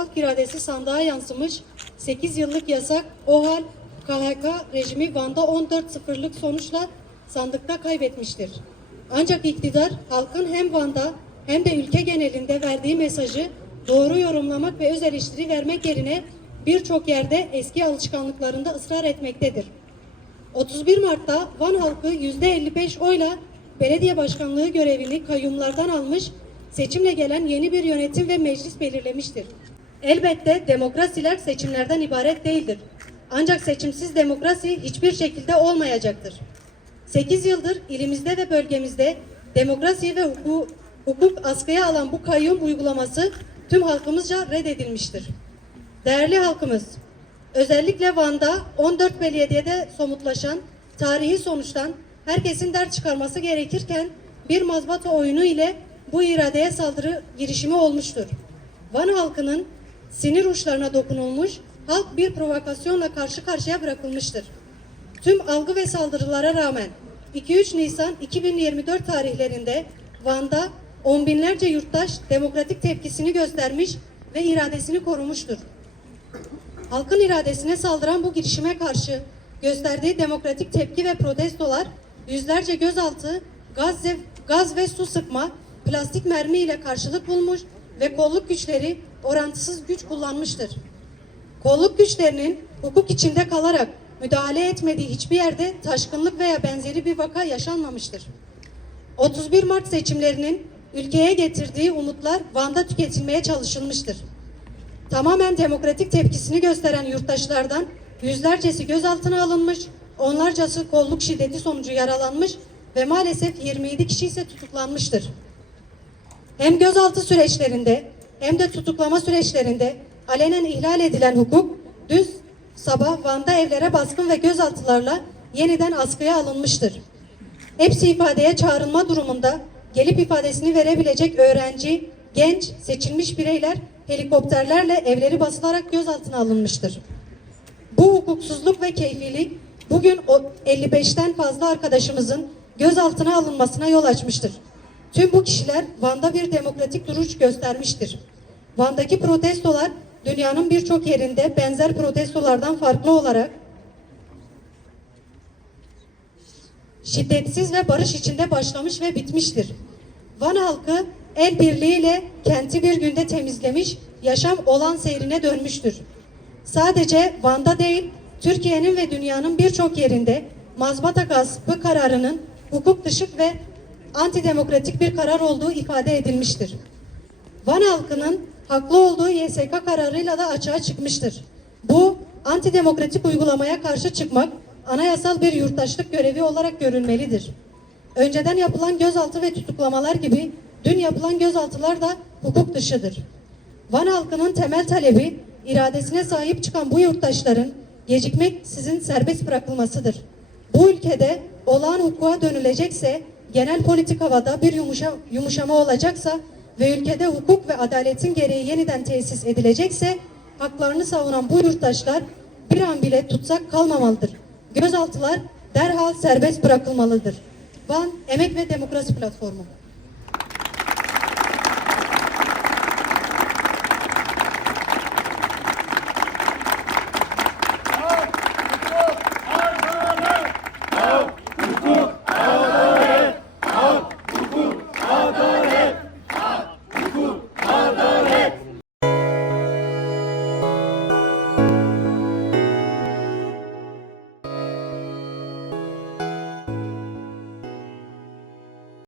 Halk iradesi sandığa yansımış, 8 yıllık yasak, o hal KHK rejimi Van'da 14-0'lık sonuçla sandıkta kaybetmiştir. Ancak iktidar halkın hem Van'da hem de ülke genelinde verdiği mesajı doğru yorumlamak ve öz eleştiri vermek yerine birçok yerde eski alışkanlıklarında ısrar etmektedir. 31 Mart'ta Van halkı %55 oyla belediye başkanlığı görevini kayyumlardan almış, seçimle gelen yeni bir yönetim ve meclis belirlemiştir. Elbette demokrasiler seçimlerden ibaret değildir. Ancak seçimsiz demokrasi hiçbir şekilde olmayacaktır. 8 yıldır ilimizde ve bölgemizde demokrasi ve hukuk askıya alan bu kayyum uygulaması tüm halkımızca reddedilmiştir. Değerli halkımız, özellikle Van'da 14 belediyede somutlaşan tarihi sonuçtan herkesin ders çıkarması gerekirken bir mazbata oyunu ile bu iradeye saldırı girişimi olmuştur. Van halkının sinir uçlarına dokunulmuş, halk bir provokasyonla karşı karşıya bırakılmıştır. Tüm algı ve saldırılara rağmen 2-3 Nisan 2024 tarihlerinde Van'da on binlerce yurttaş demokratik tepkisini göstermiş ve iradesini korumuştur. Halkın iradesine saldıran bu girişime karşı gösterdiği demokratik tepki ve protestolar yüzlerce gözaltı, gaz ve su sıkma, plastik mermi ile karşılık bulmuş ve kolluk güçleri orantısız güç kullanmıştır. Kolluk güçlerinin hukuk içinde kalarak müdahale etmediği hiçbir yerde taşkınlık veya benzeri bir vaka yaşanmamıştır. 31 Mart seçimlerinin ülkeye getirdiği umutlar Van'da tüketilmeye çalışılmıştır. Tamamen demokratik tepkisini gösteren yurttaşlardan yüzlercesi gözaltına alınmış, onlarcası kolluk şiddeti sonucu yaralanmış ve maalesef 27 kişi ise tutuklanmıştır. Hem gözaltı süreçlerinde hem de tutuklama süreçlerinde alenen ihlal edilen hukuk dün sabah Van'da evlere baskın ve gözaltılarla yeniden askıya alınmıştır. Hepsi ifadeye çağrılma durumunda gelip ifadesini verebilecek öğrenci, genç, seçilmiş bireyler helikopterlerle evleri basılarak gözaltına alınmıştır. Bu hukuksuzluk ve keyfilik bugün 55'ten fazla arkadaşımızın gözaltına alınmasına yol açmıştır. Tüm bu kişiler Van'da bir demokratik duruş göstermiştir. Van'daki protestolar dünyanın birçok yerinde benzer protestolardan farklı olarak şiddetsiz ve barış içinde başlamış ve bitmiştir. Van halkı el birliğiyle kenti bir günde temizlemiş, yaşam olan seyrine dönmüştür. Sadece Van'da değil, Türkiye'nin ve dünyanın birçok yerinde mazbata gaspı kararının hukuk dışı ve antidemokratik bir karar olduğu ifade edilmiştir. Van halkının haklı olduğu YSK kararıyla da açığa çıkmıştır. Bu antidemokratik uygulamaya karşı çıkmak anayasal bir yurttaşlık görevi olarak görülmelidir. Önceden yapılan gözaltı ve tutuklamalar gibi dün yapılan gözaltılar da hukuk dışıdır. Van halkının temel talebi iradesine sahip çıkan bu yurttaşların gecikmeksizin serbest bırakılmasıdır. Bu ülkede olağan hukuka dönülecekse, genel politik havada bir yumuşama olacaksa ve ülkede hukuk ve adaletin gereği yeniden tesis edilecekse haklarını savunan bu yurttaşlar bir an bile tutsak kalmamalıdır. Gözaltılar derhal serbest bırakılmalıdır. Van Emek ve Demokrasi Platformu.